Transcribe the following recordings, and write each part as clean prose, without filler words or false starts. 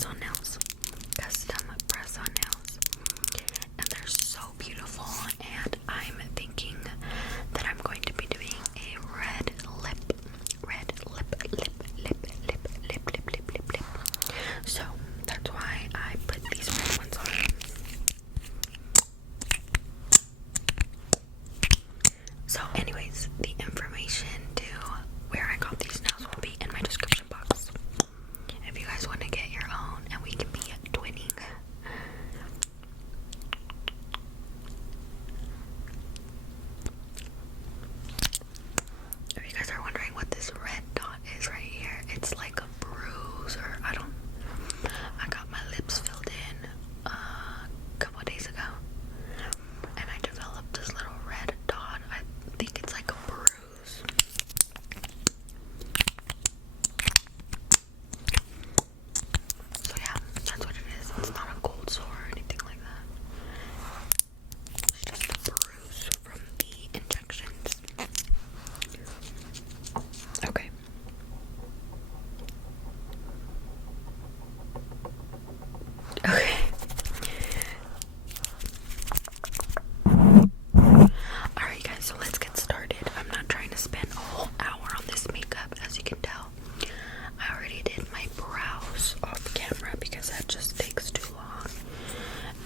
press-on nails. Custom press-on nails. And they're so beautiful. And I'm thinking that I'm going to be doing a red lip. So that's why I put these red ones on. So anyways, the information to where I got these nails will be in my description box. If you guys want to get your own and we can be twinning. If you guys are wondering what this red dot is right here, it's like a bruise, or I got my lips filled in a couple of days ago, and I developed this little red dot. I think it's like a bruise. So yeah, that's what it is. It's not a cold sore or anything like that. It's just a bruise from the injections. Okay. Okay. Alright guys, so let's get started. I'm not trying to spend a whole hour on this makeup, as you can tell. I already did my brows off camera because that just takes too long.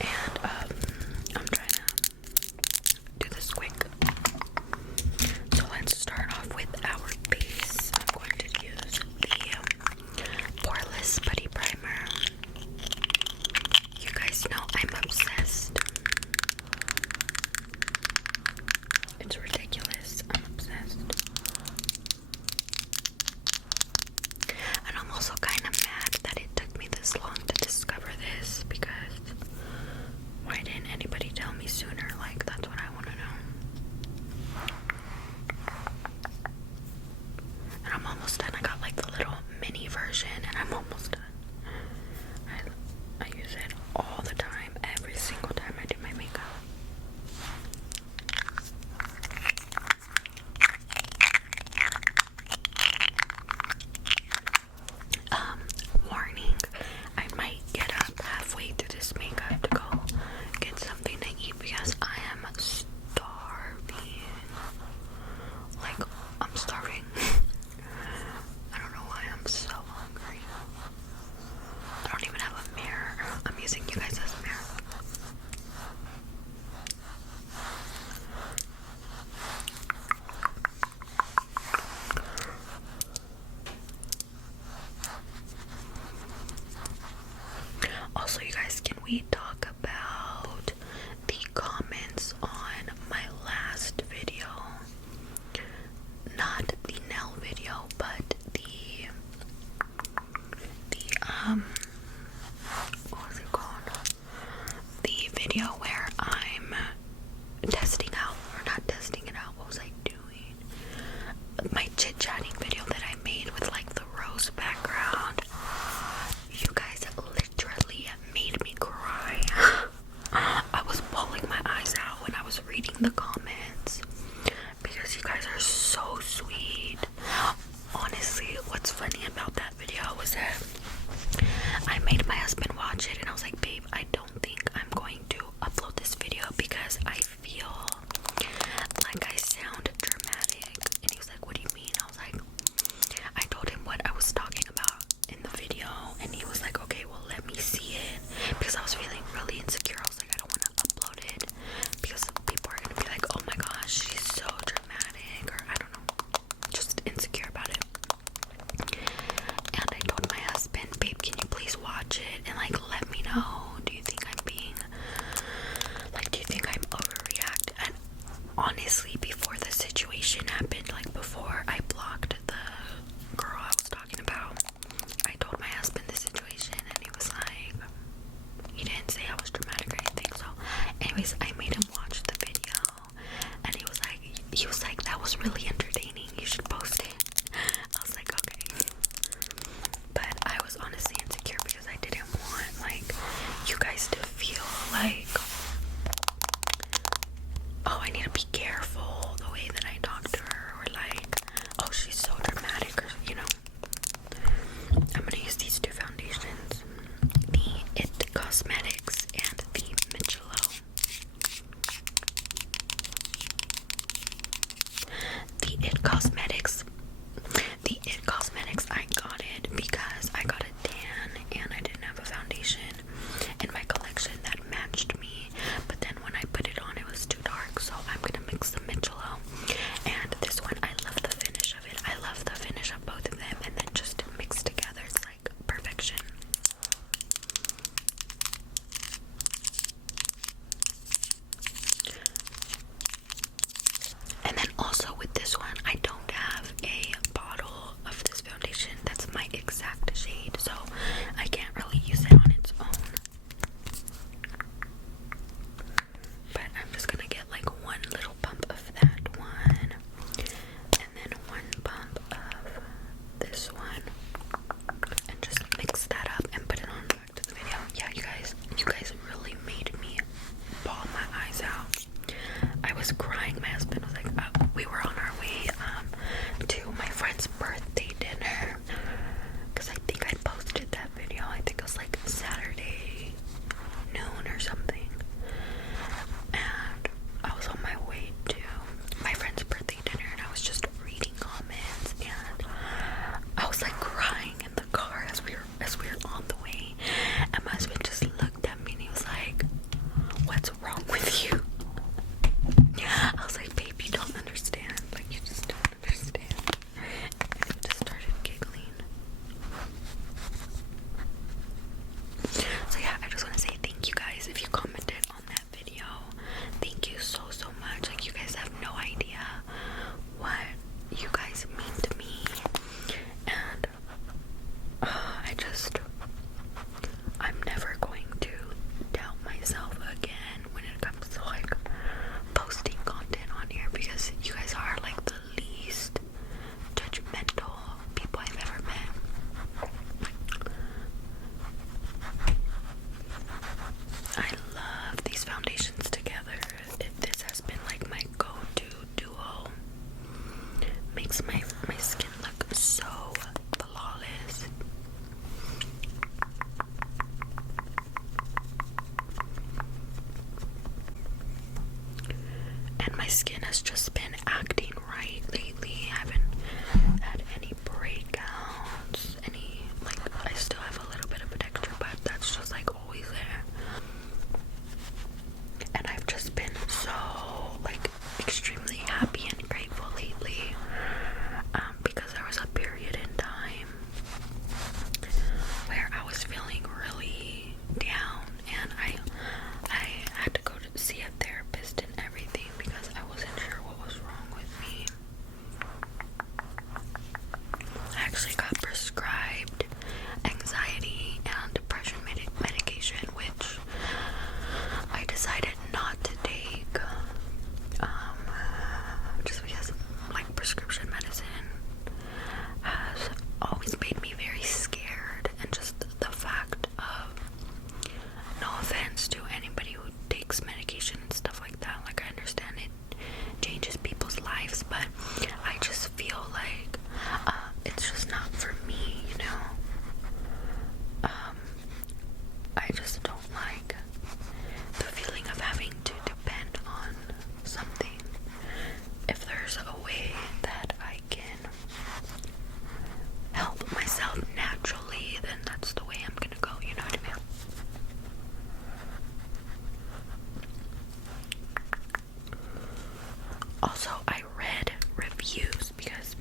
And I'm trying to do this quick. So let's start off with our base. I'm going to use the Poreless Putty Primer. You guys know I'm obsessed. It's ridiculous. I'm obsessed. And I'm also kind of mad that it took me this long to discover this, because why didn't anybody tell me sooner? Like, that's what I want to know. And I'm almost done. I got like the little mini version and I'm almost done. I use it all the time, every single time I do my makeup. Warning, I might get up halfway through this makeup to go get something to eat because I am starving. Like, I'm starving. I don't know why I'm so hungry. I don't even have a mirror. I'm using you guys as a mirror. Also, you guys, can we talk about the comments on my last video? Not the nail video, but the what was it called? The video where I'm testing out, or not testing it out, what was I doing? My chit-chatting video that I made with like the rose background. You guys literally made me cry. I was bawling my eyes out when I was reading the comments because you guys are so sweet. Honestly, what's funny about that video was that I made my husband watch it and I was like, babe, I don't think I'm going to upload this video because I feel like I sound dramatic. And he was like, what do you mean? I was like, I told him what I was talking about in the video, and he was like, okay, well, let me see it, because I was feeling really insecure. I was like, I don't want to upload it because people are gonna be like, oh my gosh, she's so dramatic, or I don't know, just insecure about it. And I told my husband, babe, can you please watch it and like let me know, do you think I'm being like, do you think I'm overreacting? And honestly, before the situation happened, like before I blocked the girl I was talking about, I told my husband the situation and he was like, he didn't say I was dramatic or anything. So anyways, I made him watch the video and he was like, that was really entertaining, you should post it. I was like, okay. But I was honestly insecure because I didn't want like you guys to feel like, oh, I need to be careful the way that I talk to her, or like, oh, she's so dramatic, or you know. I'm gonna use these two foundations. my skin has just been acting right lately. I haven't had any breakouts, I still have a little bit of a texture, but that's just like always there. And I've just been so extremely happy and grateful lately, because there was a period in time where I was feeling really down, and I had to go to see a therapist and everything because I wasn't sure what was wrong with me. I actually got prescribed anxiety and depression medication, which I decided not to take, just because prescription medicine has always made me very scared, and just the fact of, no offense to anybody who takes medication and stuff like that, I understand it changes people's lives, but I just feel like it's just not for me, you know. I just don't like the feeling of having to depend on something. If there's a way that I can help myself naturally, then that's the way I'm gonna go, you know what I mean? Also, I read reviews because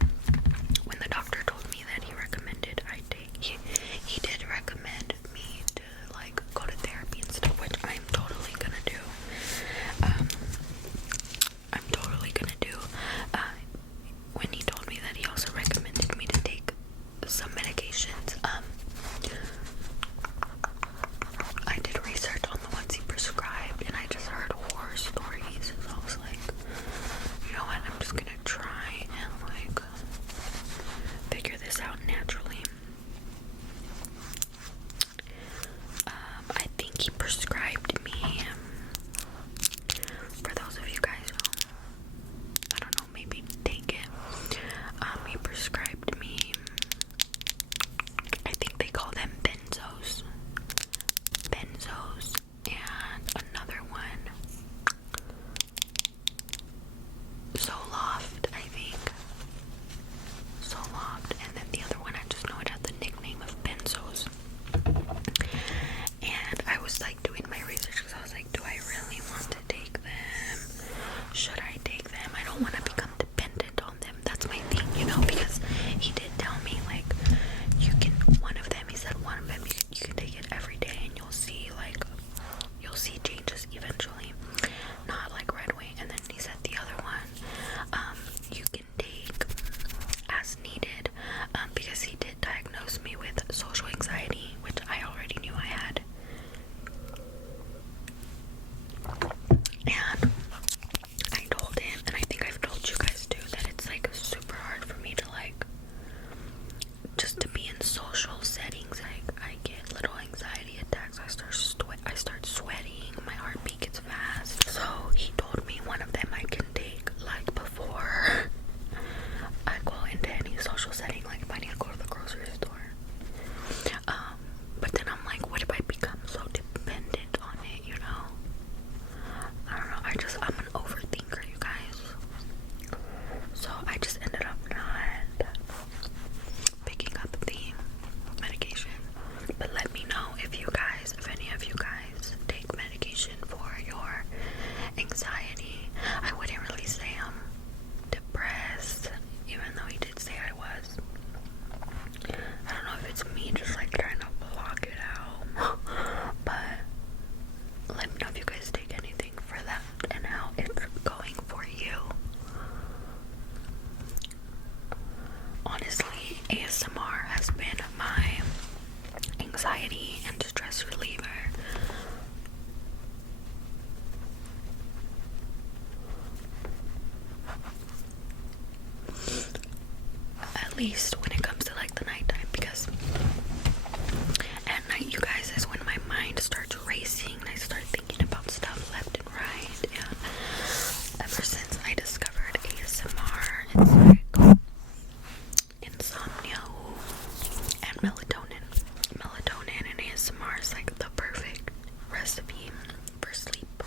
when the doctor told me that he recommended he did recommend me to go to therapy and stuff, which I'm totally gonna do. When he told me that, he also recommended me to take some medications. I did research on the ones he prescribed, and I just heard horror stories, so I was like, you know what, I'm just gonna try and figure this out naturally. I think he prescribed me, for those of you guys who, I don't know, maybe take it, he prescribed me, I think they call them benzos, and another one, Zoloft, I think, and then the other one, I just know it had the nickname of benzos. And I was doing my research because I was like, do I really want to take them? Should I take them? I don't want to become dependent on them. That's my thing, you know, because he did tell me you can, he said one of them you can take it every day and you'll see changes eventually, not right away. And then he said the other one you can take as needed, because he did diagnose me with social anxiety, which I already knew I had. And I told him, and I think I've told you guys too, that it's super hard for me to just to be in social settings. I get little anxiety attacks. I start sweating. My heartbeat gets fast. So he told me one of them I can take before I go into any social setting, if I need to go to the grocery store. But then I'm like, what if I become so dependent on it, you know? I don't know, I'm an overthinker, you guys. So I just ended up not picking up the medication. But let me know if any of you guys take medication for your anxiety. I wouldn't really say I'm depressed, even though he did say I was. I don't know if it's me just trying to block it out, but let me know if you guys take anything for that and how it's going for you. Honestly, ASMR has been my anxiety and stress reliever. At least when it comes to the nighttime, because at night, you guys, is when my mind starts racing and I start thinking about stuff left and right. And ever since I discovered ASMR, it's insomnia and melatonin. Melatonin and ASMR is the perfect recipe for sleep.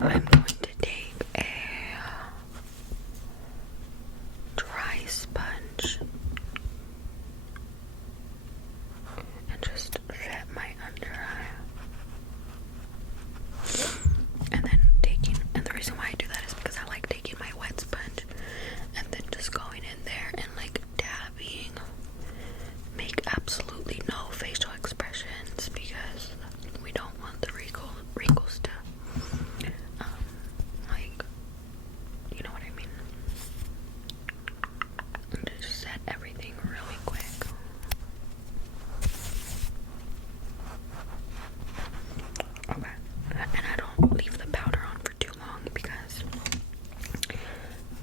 I'm going to take a dry sponge and just set my under eye. And then and the reason why I do that is because I like taking my wet sponge and then just going in there and like dabbing. Make absolutely no facial expressions because we don't want the wrinkles to, like, you know what I mean? And just set everything really quick. Okay. And I don't leave the powder on for too long because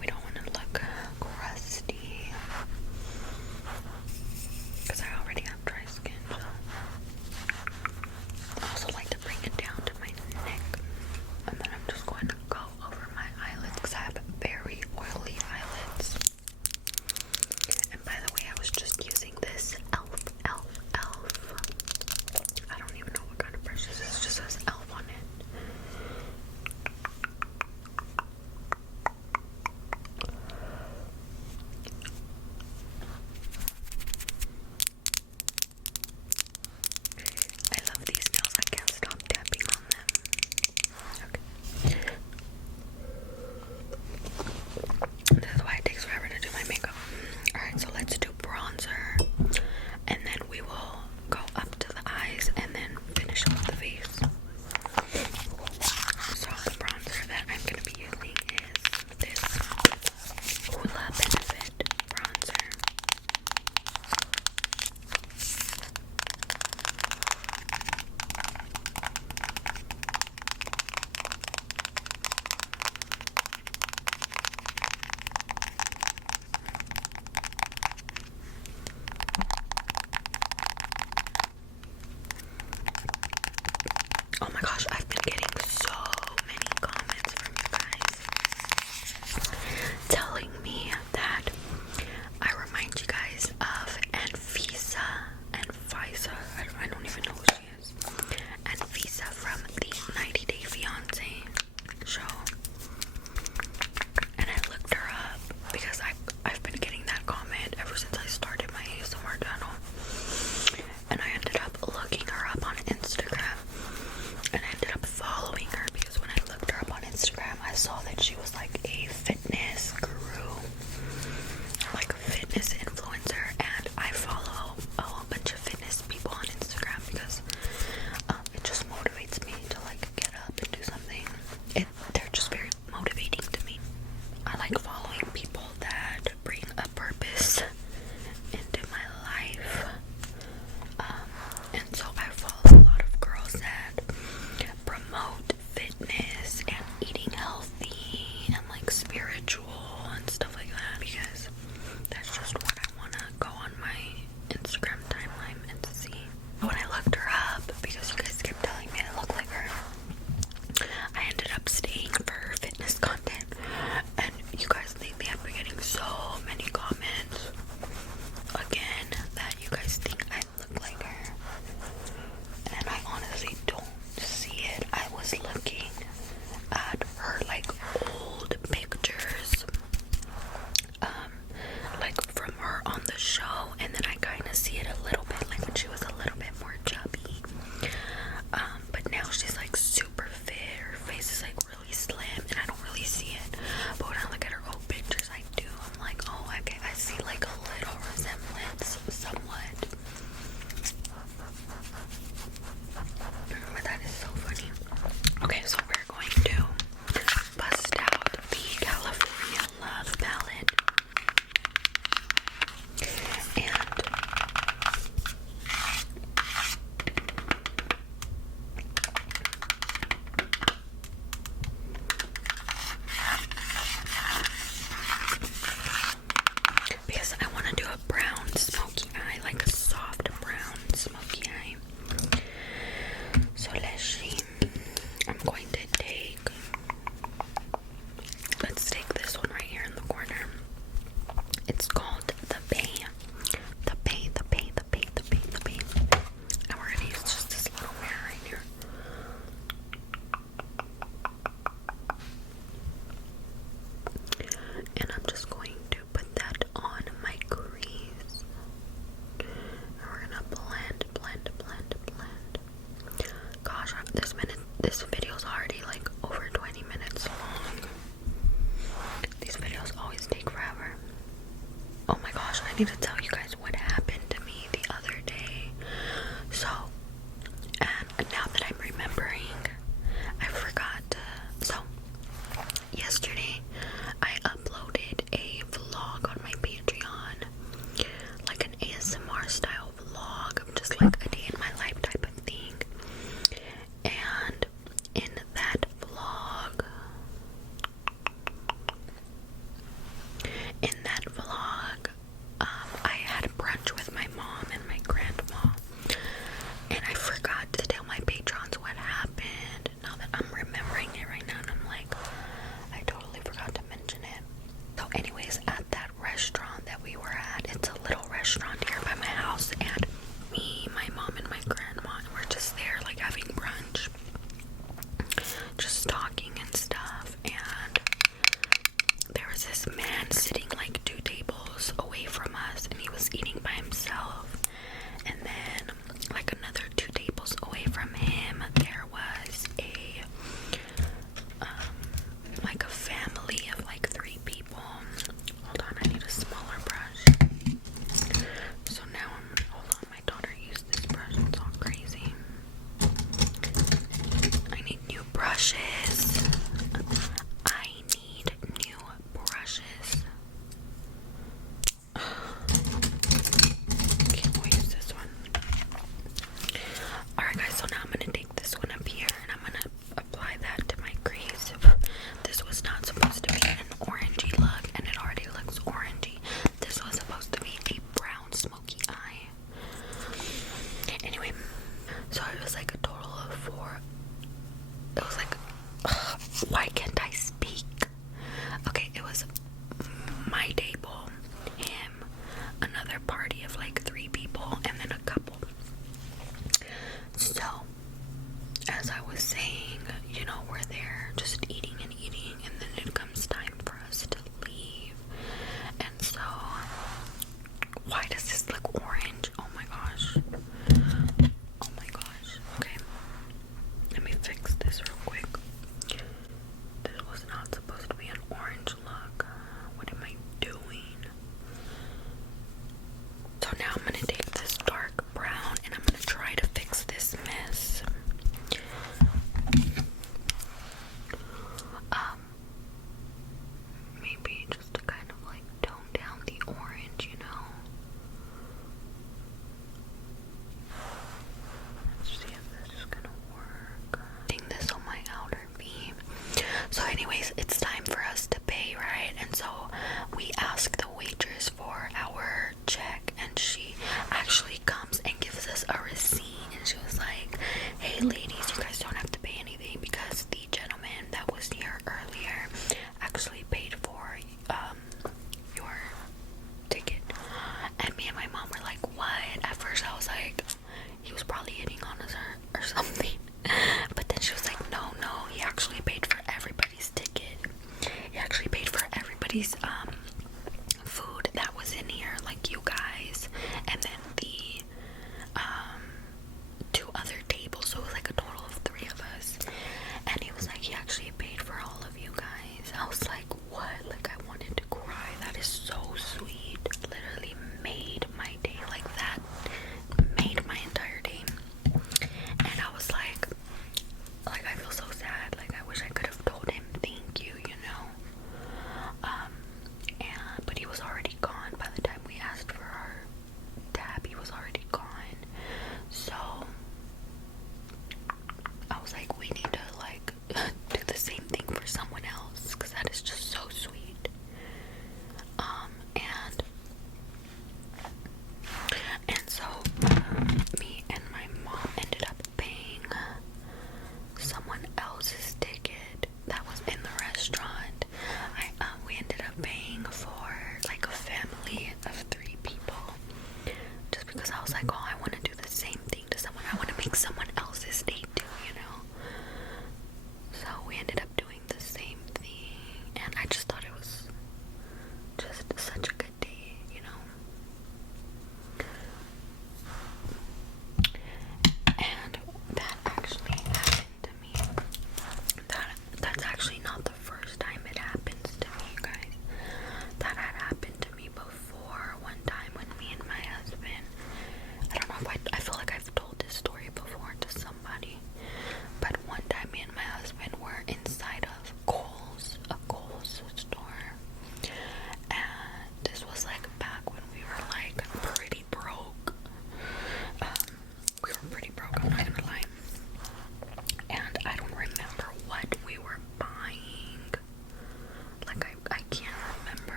we don't want to look crusty. Because I already have dry skin, so I also like to bring it down to my neck. And then I'm just going to go over my eyelids because I have very oily eyelids. And by the way, I was just using this Elf. I don't even know what kind of brush this is. It just says Elf on it. I love these nails. I can't stop tapping on them. Okay. This is why it takes forever to do my makeup. Alright, so let's do bronzer. And then we will go up to the eyes and then finish up the face. So the bronzer that I'm going to be using is this Hoola Benefit bronzer. Oh my gosh, I've been getting so many comments from you guys telling me that I remind you guys of Anfisa. I don't even know who she is. Anfisa from the 90 Day Fiancé show. And I looked her up because I've been getting that comment ever since I started my ASMR channel. And I ended up looking her up on Instagram. And I ended up following her because when I looked her up on Instagram, I saw that she was like a fitness guru, like a fitness influencer, and I follow a whole bunch of fitness people on Instagram because it just motivates me to like get up and do something. They're just very motivating to me. I like following people that bring a purpose into my life. And so I follow a lot of girls that promote fitness and eating healthy and like spiritual and stuff like that because that's just what I want to go on my Instagram timeline and see. When I looked her up, because you guys kept telling me I look like her, I ended up staying for her fitness content. And you guys lately have been getting so many comments again that you guys think I look like her. And I honestly don't see it. I was looking at her like old pictures, like from her on the show, and then I kind of see it a little bit like when she was a little bit more chubby. But now she's like super fit. Her face is like really slim, and I don't really see it. But when I look at her old pictures, I do. I'm like, oh, okay, I see like a little resemblance, somewhat. But that is so funny. Okay, so we're going to bust out the California Love palette. And because I want to do a brown smoky eye, like a soft brown smoky eye. So let's see. I'm going to let's take this one right here in the corner. It's called the Bay. And we're gonna use just this little mirror right here. need to tell you guys what happened to me the other day. So, and now that I'm remembering, I forgot to, so, yesterday, I uploaded a vlog on my Patreon, like an ASMR style vlog of just like a day in my life type of thing. And in that vlog, I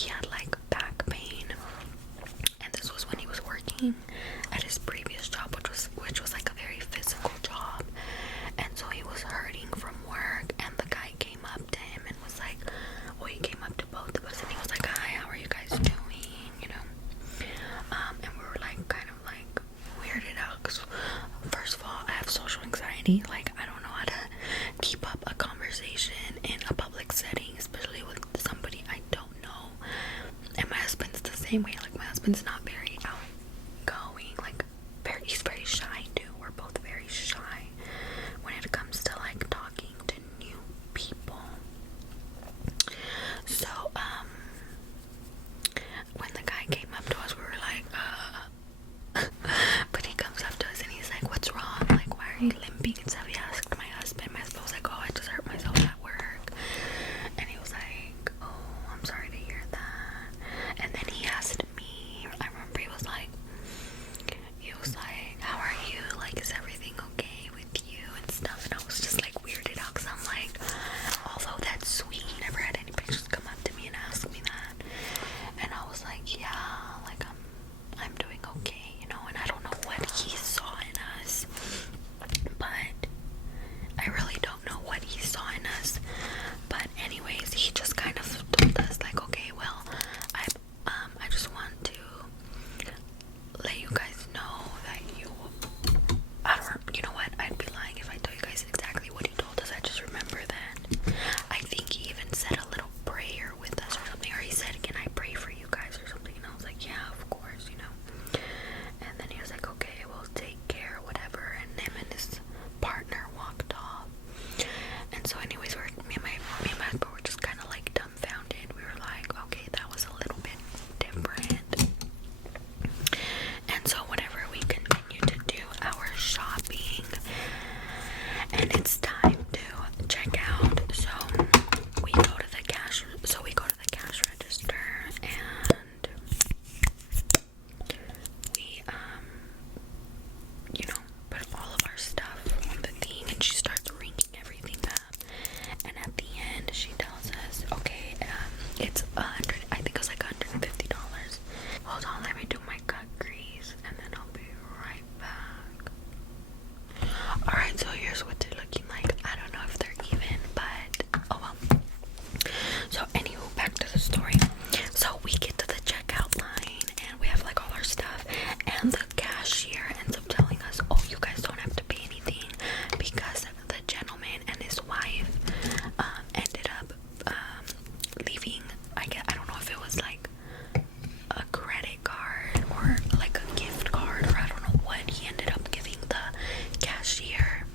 he had like back pain, and this was when he was working at his previous job, which was like a very physical job. And so he was hurting from work, and the guy came up to him and was like, well, he came up to both of us and he was like, hi, how are you guys doing, you know? And we were like kind of like weirded out, because first of all, I have social anxiety. Like, I don't know how to keep up a conversation in a public setting, especially with somebody I don't know. And my husband's the same way. Like, my husband's not very outgoing, like he's very shy too. We're both very shy when it comes to like talking to new people. So when the guy came up to us, we were like but he comes up to us and he's like, what's wrong, like, why are you limping and stuff? He asked my husband. My husband was like, oh, I just hurt myself at work. And he was like, oh, I'm sorry to hear that. And then he asked me, I remember he was like, how are you? Like, is everything okay with you and stuff? And I was just like weirded out, because I'm like, although that's sweet, never had anybody just come up to me and ask me that. And I was like, yeah, like I'm doing okay, you know. And I don't know what he saw in us, but I really don't know what he saw in us. But anyways, he just kind of told us like, okay, well, I just want to let you guys know that you know what, I'd be lying if I told you guys exactly what he told us. I just remember that I think he even said a little prayer with us or something, or he said, can I pray for you guys or something? And I was like, yeah, of course, you know. And then he was like, okay, well, take care, whatever. And him and his partner walked off. And so anyways, me and my husband were just kind of like dumbfounded. We were like, okay, that was a little bit different. And so whenever we continue to do our shopping and it's time to check out, so we go to the cash register, and we you know, put all of our stuff on the thing, and she starts ringing everything up. And at the end, she tells us, okay, it's I think it was like $150. Hold on, let me do my cut crease, and then I'll be right back. Alright, so here's what they're looking like. I don't know if they're even, but oh well. So anywho, back to the story. So we get to the checkout line, and we have like all our stuff, and the cashier ends up telling us, oh, you guys don't have to pay anything, because the gentleman and his wife ended up leaving, I don't know if it was like a credit card or like a gift card, or I don't know what he ended up giving the cashier,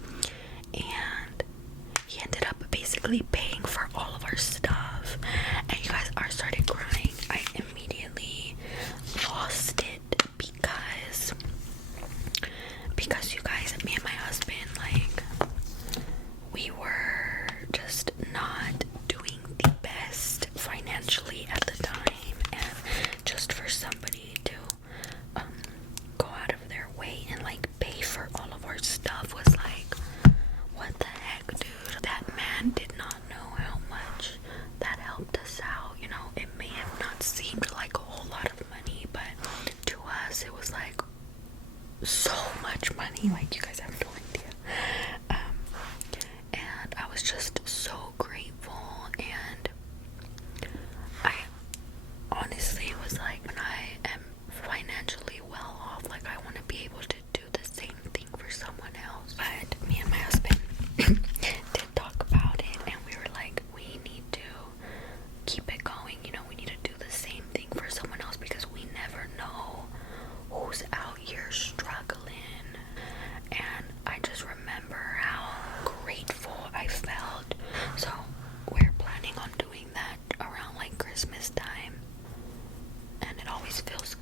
and he ended up basically paying for all of our stuff. And you guys, I started crying. I immediately lost it, because you guys, me and my husband, like, we were just not doing the best financially at the time, and just for somebody to go out of their way and like pay for all of our stuff was like, what the heck, dude? That man did not know how much that helped us out. You know, it may have not seemed like a whole lot of money, but to us it was like so much money. Like, you guys have no idea. And I was just so grateful, and I honestly was like, when I am financially well off, like, I want to be able to do the same thing for someone else. But me and my husband did talk about it, and we were like, we need to keep it going, you know, we need to do the same thing for someone else, because we never know who's out here struggling. And I just remember how grateful I felt. So we're planning on doing that around like Christmas time, and it always feels